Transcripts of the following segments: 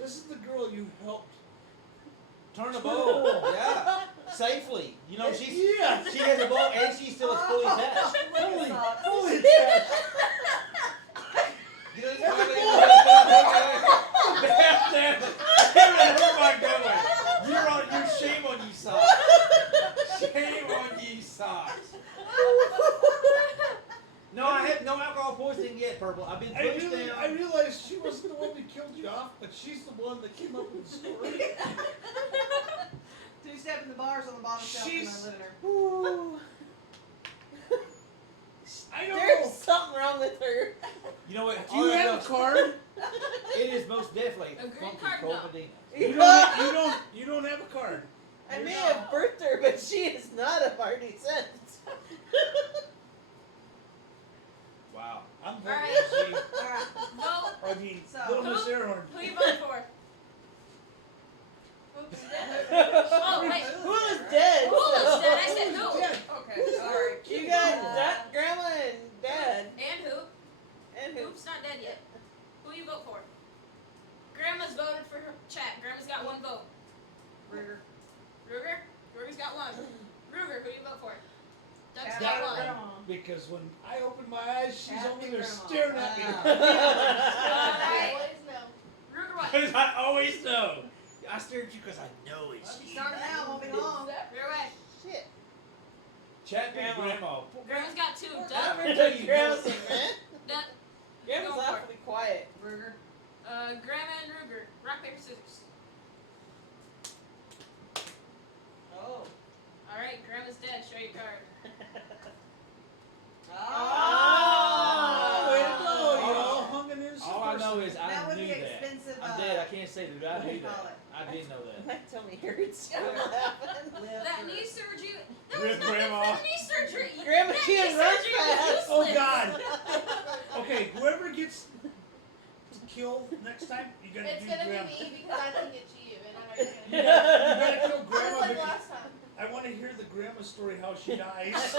This is the girl you helped. Turn the bowl. Yeah. Safely. You know, she Yeah. has a bowl and she still is fully attached. Fully attached. You know, damn it. Where am I going? You're shame on you socks. Shame on you socks. No, I have no alcohol poisoning yet, Purple. I've been pushed down. I realized she wasn't the one who killed you off, but she's the one that came up with the story. 2 step in the bars on the bottom shelf in my living room. Ooh. I know. There's something wrong with her. You know what? Do you have a card? It is most definitely A green funky card? Cold No. Medina. You don't have a card. I may have birthed her, but she is not a party scent. Wow. I'm voting Alright. for C. Alright. Vote. I mean, So, Little Miss Airhorn. Who you voting for? Oops. Oh, wait. Who is dead? Who is dead? I said who. Yeah. Okay, sorry. You got Grandma and Dad. And who? And who? Oops, not dead yet. Who you vote for? Grandma's voted for her chat. Grandma's got 1 vote. Ruger. Ruger? Ruger's got 1. Ruger, who you vote for? Doug's Got got it. 1. Grandma. Because when I open my eyes, she's Happy over there grandma. staring at me. Alright. Ruger what? Because I always know. I stare at you because I know it's Well, if you you. start now, won't be long. Ruger what? Shit. Chat big Grandma. grandma. Grandma's got 2. I'm Doug? gonna tell you. Grandma's like, man. Doug? Grandma's Go for it. awfully quiet. Ruger. Grandma and Ruger. Rock, paper, scissors. Oh. Alright, Grandma's dead. Show your card. Oh. Way to go, you all hung an innocent All I know is That I would knew be that. expensive. I'm dead. I can't say that. I what do knew you call that. it? I did know that. My tummy hurts. What happened? That knee surgery. That Rip was nothing Grandma. for the knee surgery. Grandma That can't knee run surgery was fast. Oh, useless. God. Okay, whoever gets killed next time, you gotta It's do gonna grandma. be me because I think it's you, and I know you're You gonna gotta kill Just grandma. like because last time. I want to hear the grandma story how she dies.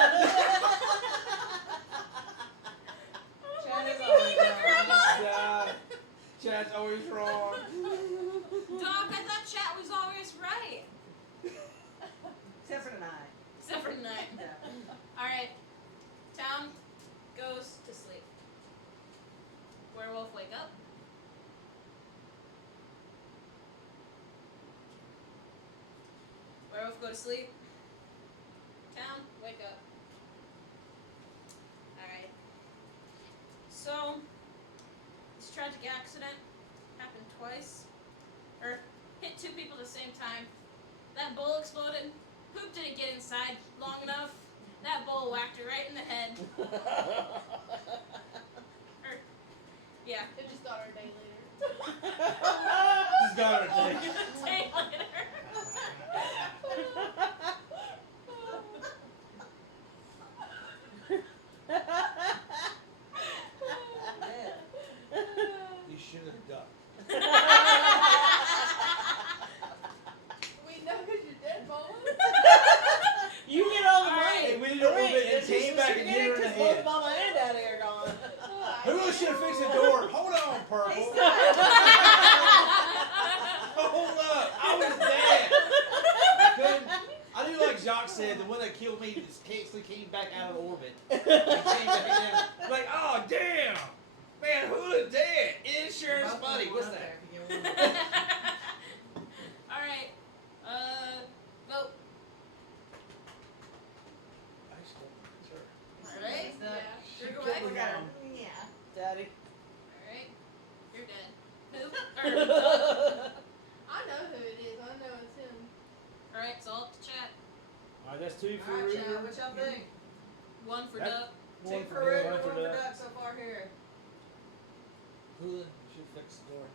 Chad is Be always the wrong. grandma. Chat's always wrong. Dog, I thought chat was always right. Except for tonight. Except for tonight. Yeah. Alright. Town goes to sleep. Werewolf wake up. Werewolf go to sleep. Town, wake up. Alright. So, this tragic accident happened twice. Or hit 2 people at the same time. That bowl exploded. Hoop didn't get inside long enough. That bowl whacked her right in the head. Yeah. It just got her a day later. She's got her thing. Day later. You should have ducked. We know because you're dead, Bowen. You get all the Alright. money. We did a little bit and Great. came back and hit her in the Because both head. mama and dad are gone. Who really should have fixed the door? Hold on, Purple. Hold up. I was dead. I couldn't. I knew, like Jacques said, the one that killed me just came back out of orbit. It came back down. Like, oh, damn. Man, who the dead? Insurance money. What's that? Alright. Vote. Alright. Yeah. She You're killed away? her mom. Yeah. Daddy. Alright. You're dead. Who? Or Doug. I know who it is. I know it's him. Alright, it's all up to chat. Alright, that's 2 for Alright, Chad, Ruger. what y'all think? 1 for That's- Doug. 2 One for for Ruger, Doug. 1 for Doug. Doug so far here. Who should fix the door?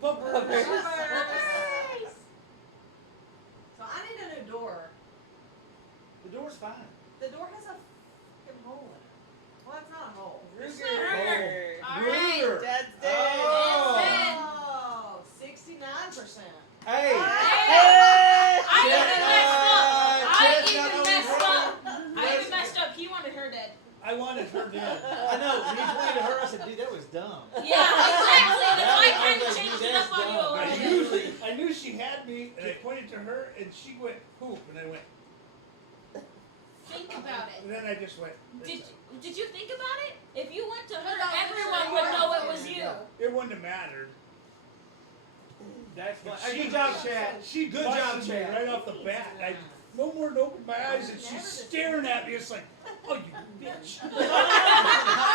Puppers. Nice. So I need a new door. The door's fine. The door has a fucking hole in it. Well, it's not a hole. Ruger. Alright. Ruger. Dad's dead. Oh. Dead. Oh, 69%. Hey. Hey! I Chet, even messed up. I Chet's even got messed only up. I even messed up. He wanted her dead. I I wanted her dead. I know. When you pointed to her, I said, dude, that was dumb. Yeah, exactly. That's why I That kind was of like, changed dude, it up that's on you a dumb. I little Right. bit. I knew she had me, and I pointed to her, and she went poop, and I went, Think about it. and then I just went. Did you think about it? If you went to her, No, everyone sure. would know it was you. It wouldn't have mattered. That's But fine. she- Good job, Chad. She Good job, busted me Chad. right off the bat. I no more than opened my eyes, and she's staring at me. It's like, oh, you bitch.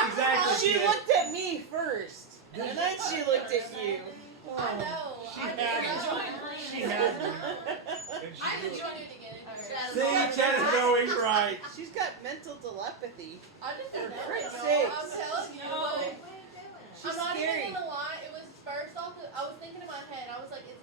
Exactly. She Chad. looked at me first, and then she looked at you. I know. She I had just me. know. She had me. And she I'm knew it. enjoying it again. See, Chad is going right. She's got mental telepathy. I just For don't know. Christ's I'm sakes. telling you. No. Like, She's I'm not scary. even gonna lie. It was first off. I was thinking in my head. I was like, it's